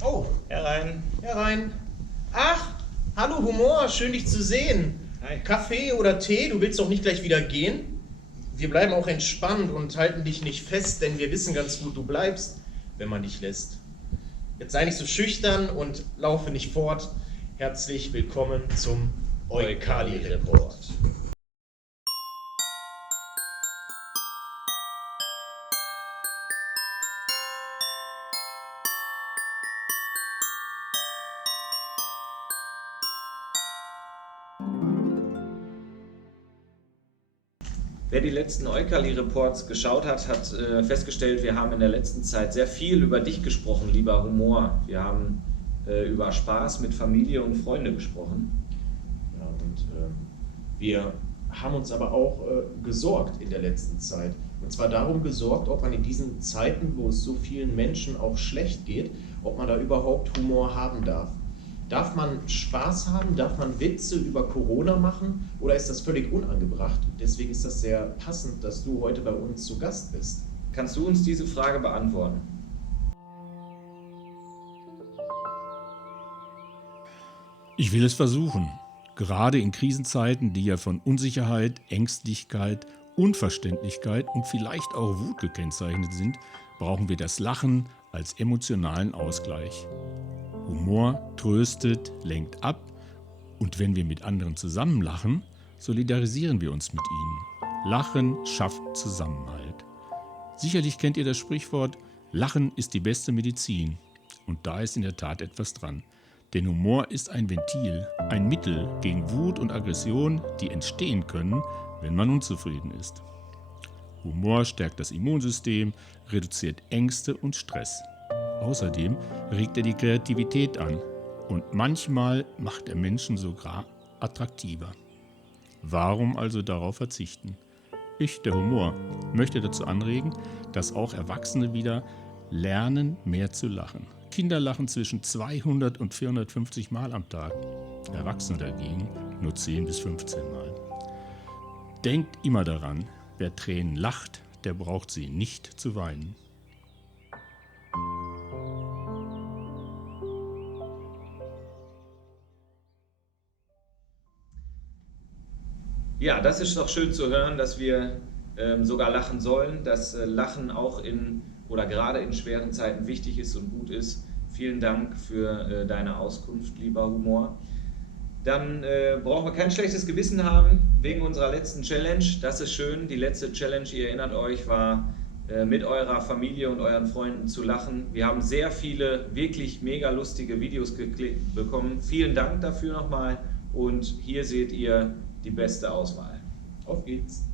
Oh, Herein. herein. Ach, hallo Humor, schön dich zu sehen. Hi. Kaffee oder Tee, du willst doch nicht gleich wieder gehen? Wir bleiben auch entspannt und halten dich nicht fest, denn wir wissen ganz gut, du bleibst, wenn man dich lässt. Jetzt sei nicht so schüchtern und laufe nicht fort. Herzlich willkommen zum Eukali-Report. Wer die letzten Eukali-Reports geschaut hat, hat festgestellt, wir haben in der letzten Zeit sehr viel über dich gesprochen, lieber Humor. Wir haben über Spaß mit Familie und Freunde gesprochen. Ja, und wir haben uns aber auch gesorgt in der letzten Zeit. Und zwar darum gesorgt, ob man in diesen Zeiten, wo es so vielen Menschen auch schlecht geht, ob man da überhaupt Humor haben darf. Darf man Spaß haben? Darf man Witze über Corona machen? Oder ist das völlig unangebracht? Deswegen ist das sehr passend, dass du heute bei uns zu Gast bist. Kannst du uns diese Frage beantworten? Ich will es versuchen. Gerade in Krisenzeiten, die ja von Unsicherheit, Ängstlichkeit, Unverständlichkeit und vielleicht auch Wut gekennzeichnet sind, brauchen wir das Lachen als emotionalen Ausgleich. Humor tröstet, lenkt ab und wenn wir mit anderen zusammen lachen, solidarisieren wir uns mit ihnen. Lachen schafft Zusammenhalt. Sicherlich kennt ihr das Sprichwort, Lachen ist die beste Medizin. Und da ist in der Tat etwas dran. Denn Humor ist ein Ventil, ein Mittel gegen Wut und Aggression, die entstehen können, wenn man unzufrieden ist. Humor stärkt das Immunsystem, reduziert Ängste und Stress. Außerdem regt er die Kreativität an und manchmal macht er Menschen sogar attraktiver. Warum also darauf verzichten? Ich, der Humor, möchte dazu anregen, dass auch Erwachsene wieder lernen, mehr zu lachen. Kinder lachen zwischen 200 und 450 Mal am Tag. Erwachsene dagegen nur 10 bis 15 Mal. Denkt immer daran, wer Tränen lacht, der braucht sie nicht zu weinen. Ja, das ist doch schön zu hören, dass wir sogar lachen sollen, dass Lachen auch oder gerade in schweren Zeiten wichtig ist und gut ist. Vielen Dank für deine Auskunft, lieber Humor. Dann brauchen wir kein schlechtes Gewissen haben wegen unserer letzten Challenge. Das ist schön. Die letzte Challenge, ihr erinnert euch, war mit eurer Familie und euren Freunden zu lachen. Wir haben sehr viele wirklich mega lustige Videos bekommen. Vielen Dank dafür nochmal und hier seht ihr die beste Auswahl. Auf geht's!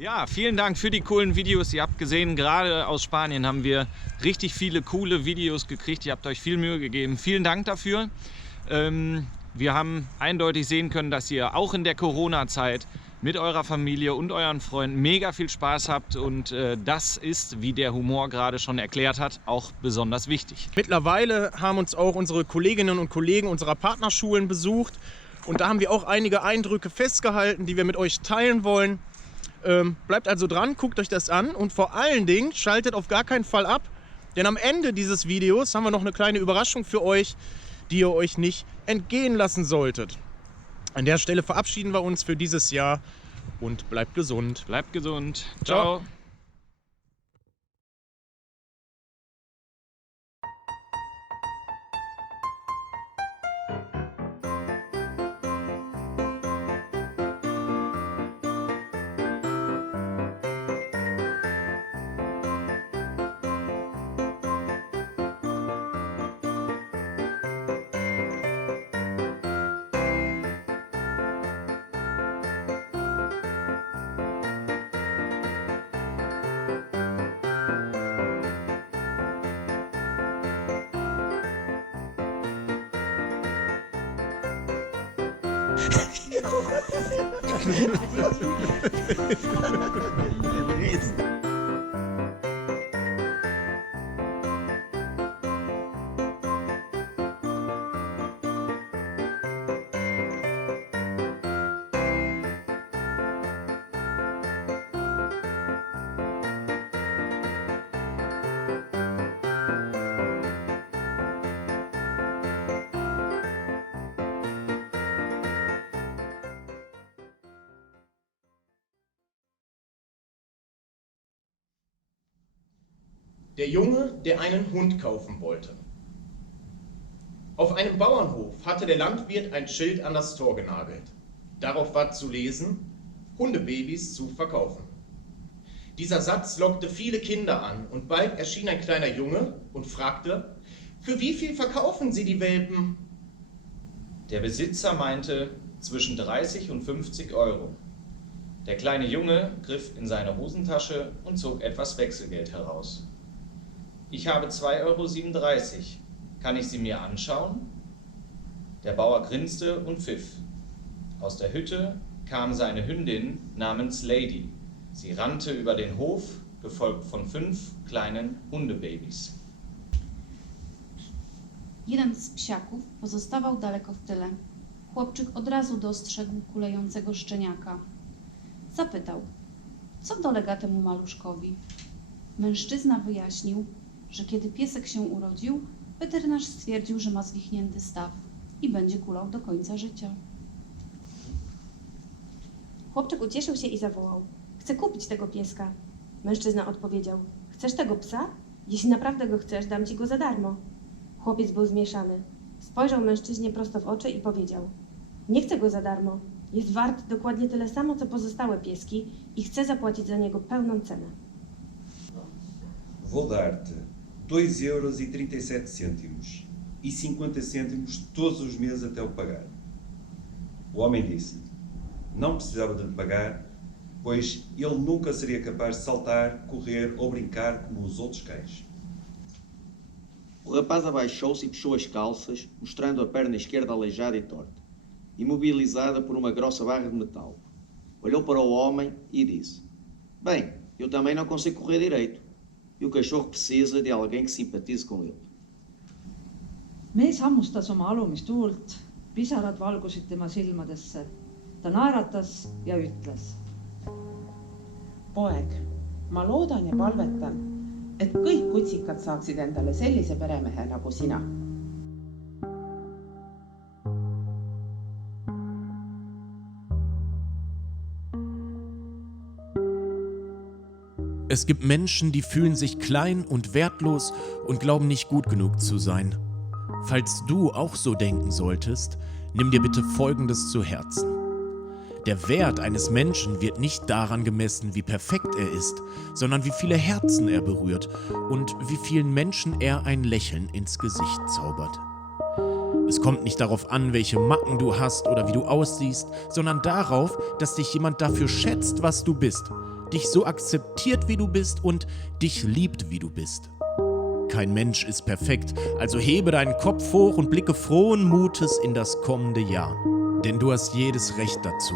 Ja, vielen Dank für die coolen Videos. Ihr habt gesehen, gerade aus Spanien haben wir richtig viele coole Videos gekriegt. Ihr habt euch viel Mühe gegeben. Vielen Dank dafür. Wir haben eindeutig sehen können, dass ihr auch in der Corona-Zeit mit eurer Familie und euren Freunden mega viel Spaß habt. Und das ist, wie der Humor gerade schon erklärt hat, auch besonders wichtig. Mittlerweile haben uns auch unsere Kolleginnen und Kollegen unserer Partnerschulen besucht. Und da haben wir auch einige Eindrücke festgehalten, die wir mit euch teilen wollen. Bleibt also dran, guckt euch das an und vor allen Dingen schaltet auf gar keinen Fall ab, denn am Ende dieses Videos haben wir noch eine kleine Überraschung für euch, die ihr euch nicht entgehen lassen solltet. An der Stelle verabschieden wir uns für dieses Jahr und bleibt gesund. Bleibt gesund. Ciao. Ciao. Der Junge, der einen Hund kaufen wollte. Auf einem Bauernhof hatte der Landwirt ein Schild an das Tor genagelt. Darauf war zu lesen: Hundebabys zu verkaufen. Dieser Satz lockte viele Kinder an und bald erschien ein kleiner Junge und fragte: Für wie viel verkaufen Sie die Welpen? Der Besitzer meinte zwischen 30 und 50 Euro. Der kleine Junge griff in seine Hosentasche und zog etwas Wechselgeld heraus. Ich habe 2,37 Euro. Kann ich sie mir anschauen? Der Bauer grinste und pfiff. Aus der Hütte kam seine Hündin namens Lady. Sie rannte über den Hof, gefolgt von 5 kleinen Hundebabys. Jeden z psiaków pozostawał daleko w tyle. Chłopczyk od razu dostrzegł kulejącego szczeniaka. Zapytał, co dolega temu maluszkowi. Mężczyzna wyjaśnił, że kiedy piesek się urodził, weterynarz stwierdził, że ma zwichnięty staw i będzie kulał do końca życia. Chłopczyk ucieszył się i zawołał: Chcę kupić tego pieska. Mężczyzna odpowiedział: Chcesz tego psa? Jeśli naprawdę go chcesz, dam ci go za darmo. Chłopiec był zmieszany. Spojrzał mężczyźnie prosto w oczy i powiedział: Nie chcę go za darmo. Jest wart dokładnie tyle samo, co pozostałe pieski i chcę zapłacić za niego pełną cenę. Vou dar-te 2,37 € e 50 cêntimos todos os meses até o pagar. O homem disse: Não precisava de lhe pagar, pois ele nunca seria capaz de saltar, correr ou brincar como os outros cães. O rapaz abaixou-se e puxou as calças, mostrando a perna esquerda aleijada e torta, imobilizada por uma grossa barra de metal. Olhou para o homem e disse: Bem, eu também não consigo correr direito. E o cachorro precisa de alguém que simpatize com ele. Mees hammustas oma alumist huult, pisarad valgusid tema silmadesse. Ta naeratas ja ütles: Poeg, ma loodan ja palvetan, et kõik kutsikad saaksid endale sellise peremehe nagu sina. Es gibt Menschen, die fühlen sich klein und wertlos und glauben nicht gut genug zu sein. Falls du auch so denken solltest, nimm dir bitte Folgendes zu Herzen. Der Wert eines Menschen wird nicht daran gemessen, wie perfekt er ist, sondern wie viele Herzen er berührt und wie vielen Menschen er ein Lächeln ins Gesicht zaubert. Es kommt nicht darauf an, welche Macken du hast oder wie du aussiehst, sondern darauf, dass dich jemand dafür schätzt, was du bist dich so akzeptiert, wie du bist und dich liebt, wie du bist. Kein Mensch ist perfekt, also hebe deinen Kopf hoch und blicke frohen Mutes in das kommende Jahr. Denn du hast jedes Recht dazu.